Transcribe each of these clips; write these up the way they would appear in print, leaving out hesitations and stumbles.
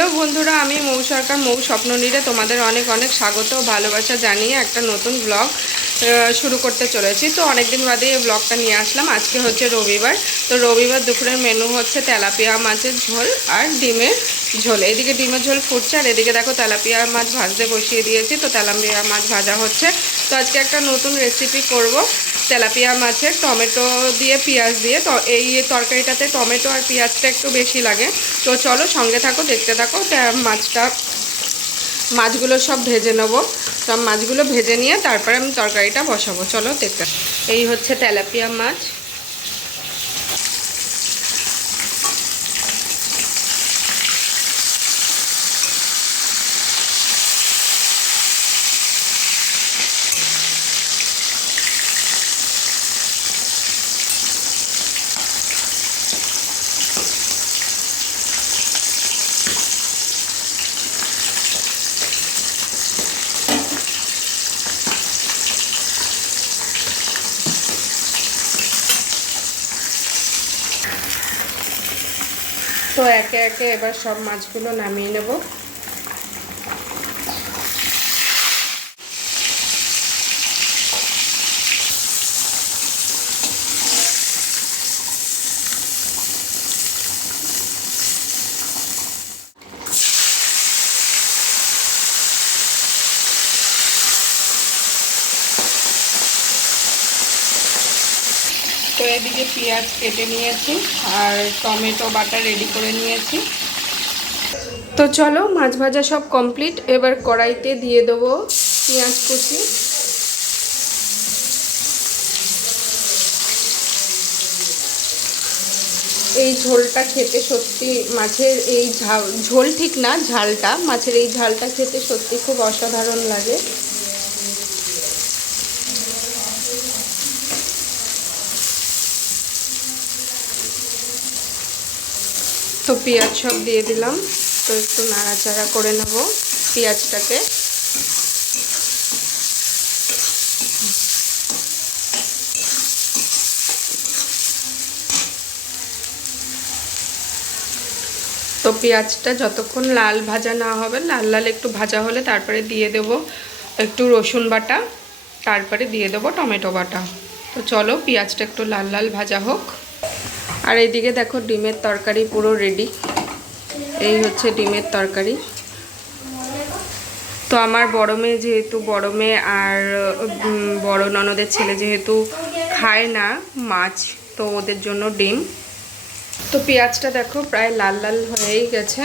Hello বন্ধুরা, আমি মৌ সরকার মৌ স্বপ্ননীড়ে তোমাদের অনেক অনেক স্বাগত ও ভালোবাসা জানিয়ে একটা নতুন ব্লগ শুরু করতে চলেছি। তো অনেকদিন বাদে এই ব্লগটা নিয়ে আসলাম। আজকে হচ্ছে রবিবার। তো রবিবার দুপুরের মেনু হচ্ছে তেলাপিয়া মাছের ঝোল আর ডিমের ঝোল। এদিকে ডিমের ঝোল ফুটছে আর এদিকে দেখো তেলাপিয়া মাছ ভাজতে বসিয়ে দিয়েছি। তো তেলাপিয়া মাছ ভাজা হচ্ছে। তো আজকে একটা নতুন রেসিপি করব তেলাপিয়া মাছের টমেটো দিয়ে পেঁয়াজ দিয়ে। তো এই তরকারিটাতে টমেটো আর পেঁয়াজটা একটু বেশি লাগে। তো চলো সঙ্গে থাকো, দেখতে থাকো। মাছগুলো সব ভেজে নেব। সব মাছগুলো ভেজে নিয়ে তারপরে আমি তরকারিটা বসাবো। চলো দেখতে। এই হচ্ছে তেলাপিয়া মাছ। তো একে একে এবার সব মাছগুলো নামিয়ে নেব। তো এদিকে পেঁয়াজ কেটে নিয়েছি আর টমেটো বাটা রেডি করে নিয়েছি। তো চলো, মাছ ভাজা সব কমপ্লিট। এবার কড়াইতে দিয়ে দেবো পেঁয়াজ কুচি। এই ঝোলটা খেতে সত্যি, মাছের এই ঝোল ঠিক না, ঝালটা, মাছের এই ঝালটা খেতে সত্যি খুব অসাধারণ লাগে। তো পেঁয়াজ সব দিয়ে দিলাম। তো একটু নাড়াচাড়া করে নেব পেঁয়াজটাকে। তো পেঁয়াজটা যতক্ষণ লাল ভাজা না হবে, লাল লাল একটু ভাজা হলে তারপরে দিয়ে দেব একটু রসুন বাটা, তারপরে দিয়ে দেব টমেটো বাটা। তো চলো পেঁয়াজটা একটু লাল লাল ভাজা হোক। আর এইদিকে দেখো ডিমের তরকারি পুরো রেডি। এই হচ্ছে ডিমের তরকারি। তো আমার বড় মেয়ে যেহেতু, বড় মেয়ে আর বড় ননদের ছেলে যেহেতু খায় না মাছ, তো ওদের জন্য ডিম। তো পেঁয়াজটা দেখো প্রায় লাল লাল হয়েই গেছে।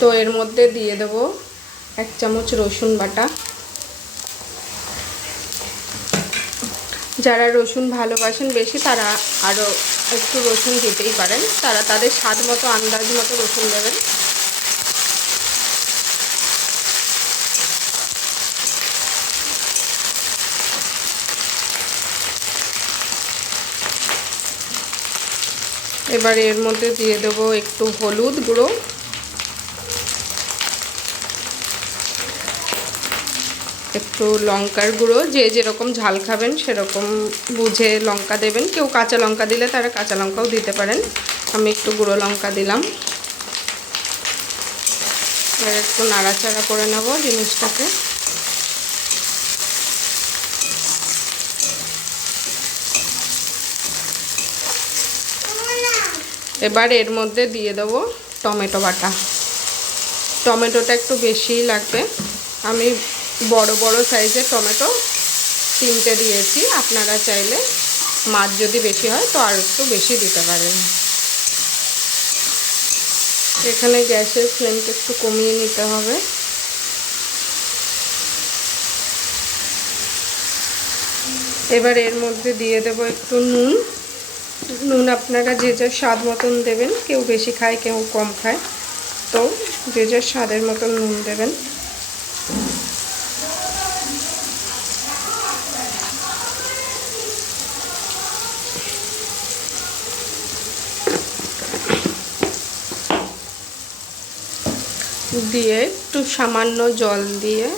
তো এর মধ্যে দিয়ে দেব 1 চামচ রসুন বাটা। যারা রসুন ভালোবাসেন বেশি তারা আরও একটু রসুন দিতেই পারেন, তারা তাদের স্বাদ মতো আন্দাজ মতো রসুন দেবেন। এবার এর মধ্যে দিয়ে দেবো একটু হলুদ গুঁড়ো, একটু লঙ্কার গুঁড়ো। যে যেরকম ঝাল খাবেন সেরকম বুঝে লঙ্কা দেবেন। কেউ কাঁচা লঙ্কা দিলে তারা কাঁচা লঙ্কাও দিতে পারেন। আমি একটু গুঁড়ো লঙ্কা দিলাম। এবার একটু নাড়াচাড়া করে নেব জিনিসটাকে। এবার এর মধ্যে দিয়ে দেবো টমেটো বাটা। টমেটোটা একটু বেশিই লাগবে। আমি বড় বড় সাইজের টমেটো 3টে দিয়েছি। আপনারা চাইলে মাছ যদি বেশি হয় তো আর একটু বেশি দিতে পারেন। এখানে গ্যাসের ফ্লেমটা একটু কমিয়ে নিতে হবে। এবার এর মধ্যে দিয়ে দেব একটু নুন। নুন আপনারা যে যার স্বাদ মতন দেবেন। কেউ বেশি খায়, কেউ কম খায়, তো যে যার স্বাদের মতন নুন দেবেন। দিয়ে একটু সামান্য জল দিয়ে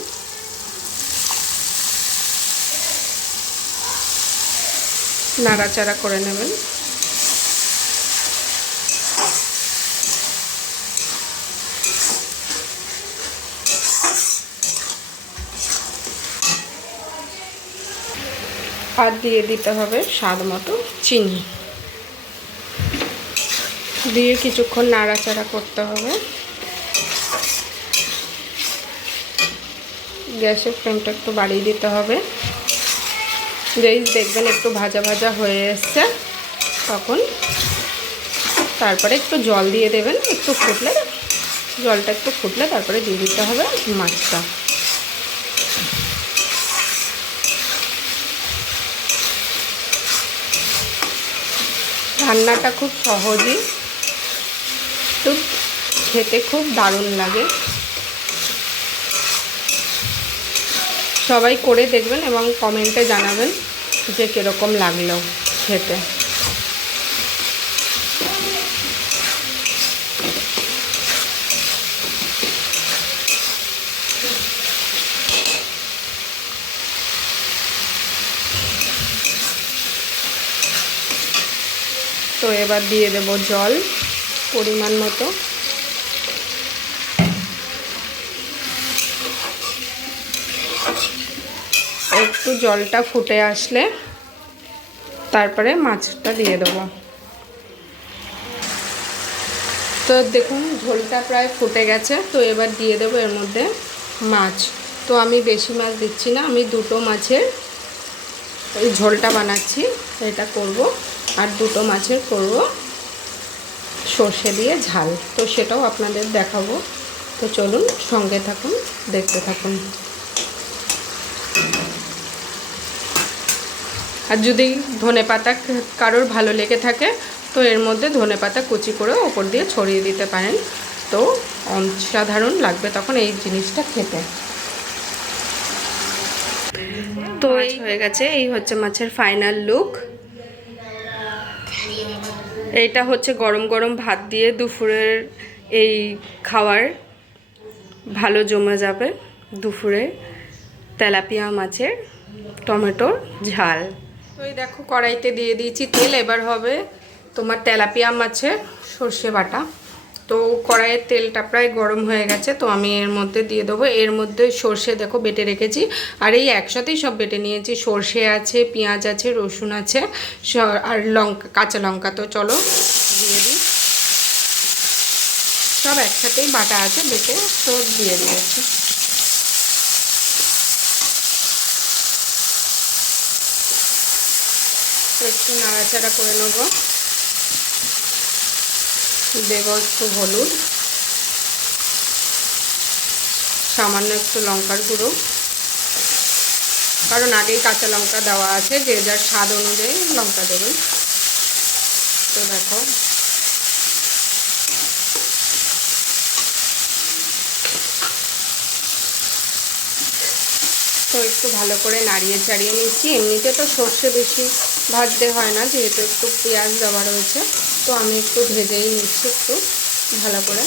নাড়াচাড়া করে নেবেন। আর দিয়ে দিতে হবে স্বাদ মতো চিনি, দিয়ে কিছুক্ষণ নাড়াচাড়া করতে হবে। গ্যাসের ফ্লেমটা একটু বাড়িয়ে দিতে হবে। যেই দেখবেন একটু ভাজা ভাজা হয়ে এসছে তখন তারপরে একটু জল দিয়ে দেবেন। একটু ফুটলে, জলটা একটু ফুটলে তারপরে দিয়ে দিতে হবে মাছটা। রান্নাটা খুব সহজই, তো খেতে খুব দারুণ লাগে। সবাই করে দেখবেন এবং কমেন্টে জানাবেন যে কীরকম লাগলো খেতে। তো এবার দিয়ে দেব জল পরিমাণ মতো। একটু জলটা ফুটে আসলে তারপরে মাছটা দিয়ে দেবো। তো দেখুন ঝোলটা প্রায় ফুটে গেছে। তো এবার দিয়ে দেবো এর মধ্যে মাছ। তো আমি বেশি মাছ দিচ্ছি না, আমি দুটো মাছের এই ঝোলটা বানাচ্ছি, এটা করব। আর দুটো মাছের করব সর্ষে দিয়ে ঝাল, তো সেটাও আপনাদের দেখাবো। তো চলুন সঙ্গে থাকুন, দেখতে থাকুন। আর যদি ধনেপাতা কারোর ভালো লেগে থাকে তো এর মধ্যে ধনেপাতা কুচি করে ওপর দিয়ে ছড়িয়ে দিতে পারেন। তো অসাধারণ লাগবে তখন এই জিনিসটা খেতে। তো এই হয়ে গেছে, এই হচ্ছে মাছের ফাইনাল লুক। এইটা হচ্ছে গরম গরম ভাত দিয়ে দুপুরের এই খাওয়ার ভালো জমে যাবে। দুপুরে তেলাপিয়া মাছের টমেটোর ঝাল। তো এই দেখো কড়াইতে দিয়ে দিয়েছি তেল। এবার হবে তোমার তেলাপিয়া মাছের সর্ষে বাটা। তো কড়াইয়ের তেলটা প্রায় গরম হয়ে গেছে, তো আমি এর মধ্যে দিয়ে দেবো। এর মধ্যে সর্ষে দেখো বেটে রেখেছি, আর এই একসাথেই সব বেটে নিয়েছি। সর্ষে আছে, পেঁয়াজ আছে, রসুন আছে, আর লঙ্কা, কাঁচা লঙ্কা। তো চলো দিয়ে দিই, সব একসাথেই বাটা আছে বেটে, তো দিয়ে দিয়েছি। তো একটু নাড়াচাড়া করে নেব। দেব একটু হলুদ, সামান্য একটু লঙ্কার গুঁড়ো, কারণ আগেই কাঁচা লঙ্কা দেওয়া আছে, যে যার স্বাদ অনুযায়ী লঙ্কা দেবেন। তো দেখো তো একটু ভালো করে নাড়িয়ে চাড়িয়ে নিচ্ছি। এমনিতে তো সর্ষে বেশি ভাজতে হয় না, যেহেতু একটু পেঁয়াজ দেওয়া রয়েছে, তো আমি একটু ভেজেই নিচ্ছি একটু ভালো করে।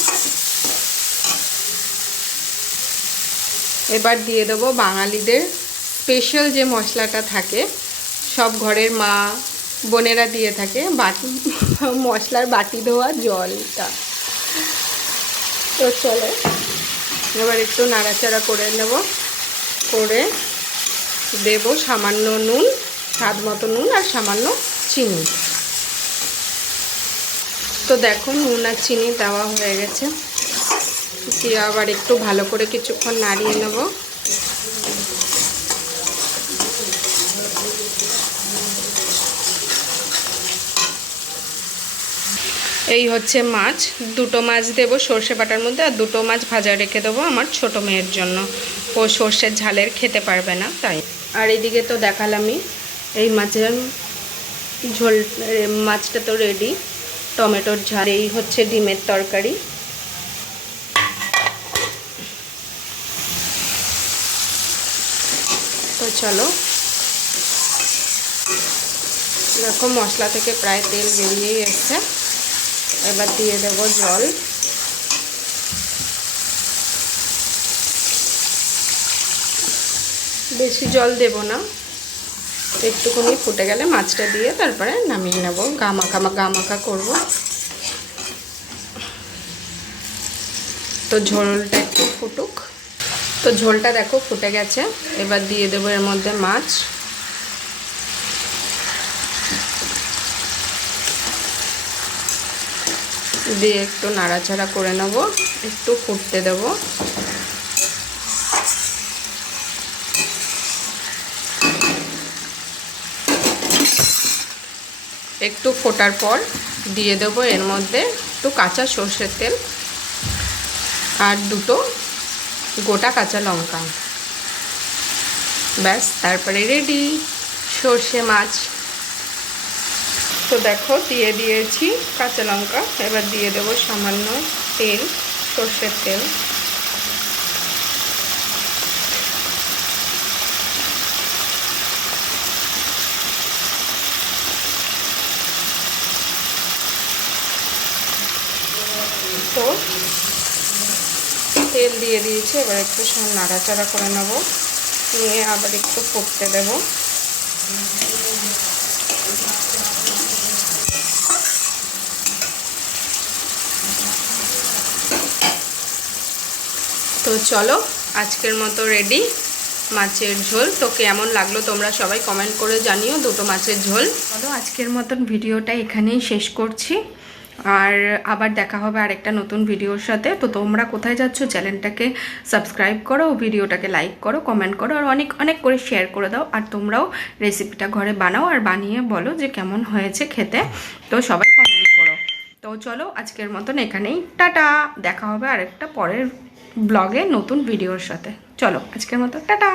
এবার দিয়ে দেবো বাঙালিদের স্পেশাল যে মশলাটা থাকে, সব ঘরের মা বোনেরা দিয়ে থাকে, বাটি মশলার বাটি ধোয়া জলটা। তো চলো এবার একটু নাড়াচাড়া করে নেব, করে দেব সামান্য নুন, স্বাদ মতো নুন, আর সামান্য চিনি। তো দেখো নুন আর চিনি দেওয়া হয়ে গেছে, দিয়ে আবার একটু ভালো করে কিছুক্ষণ নাড়িয়ে নেব। এই হচ্ছে মাছ, দুটো মাছ দেবো সর্ষে বাটার মধ্যে, আর দুটো মাছ ভাজা রেখে দেবো আমার ছোটো মেয়ের জন্য, ও সর্ষের ঝালের খেতে পারবে না তাই। আর এইদিকে তো দেখালামই এই মাছের ঝোল, মাছটা তো রেডি, টমেটোর ঝাল। এই হচ্ছে ডিমের তরকারি। তো চলো দেখো মশলা থেকে প্রায় তেল বেরিয়েই এসছে। এবার দিয়ে দেব জল, বেশি জল দেব না, একটুখানি ফুটে গেলে মাছটা দিয়ে তারপরে নামিয়ে নেব, গা মাখা করব। তো ঝোলটা একটু ফুটুক। তো ঝোলটা দেখো ফুটে গেছে, এবার দিয়ে দেবো এর মধ্যে মাছ। দিয়ে একটু নাড়াচাড়া করে নেব, একটু ফুটতে দেব। একটু ফোটার পর দিয়ে দেবো এর মধ্যে একটু কাঁচা সর্ষের তেল আর দুটো গোটা কাঁচা লঙ্কা। ব্যাস, তারপরে রেডি সর্ষে মাছ। তো দেখো দিয়ে দিয়েছি কাঁচা লঙ্কা, এবার দিয়ে দেবো সামান্য তেল, সর্ষের তেল। তো তেল দিয়ে দিয়েছি, এবার একটু নাড়াচাড়া করে নেব, নিয়ে আবার একটু ফুটতে দেব। তো চলো আজকের মতো রেডি মাছের ঝোল। তো কেমন লাগলো তোমরা সবাই কমেন্ট করে জানিও, দুটো মাছের ঝোল। চলো আজকের মতন ভিডিওটা এখানেই শেষ করছি, আর আবার দেখা হবে আরেকটা নতুন ভিডিওর সাথে। তো তোমরা কোথায় যাচ্ছ চ্যানেলটাকে সাবস্ক্রাইব করো, ভিডিওটাকে লাইক করো, কমেন্ট করো, আর অনেক অনেক করে শেয়ার করে দাও। আর তোমরাও রেসিপিটা ঘরে বানাও আর বানিয়ে বলো যে কেমন হয়েছে খেতে। তো সবাই কমেন্ট করো। তো চলো আজকের মতন এখানেই টাটা, দেখা হবে আরেকটা পরের ব্লগে নতুন ভিডিওর সাথে। চলো আজকের মতো টাটা।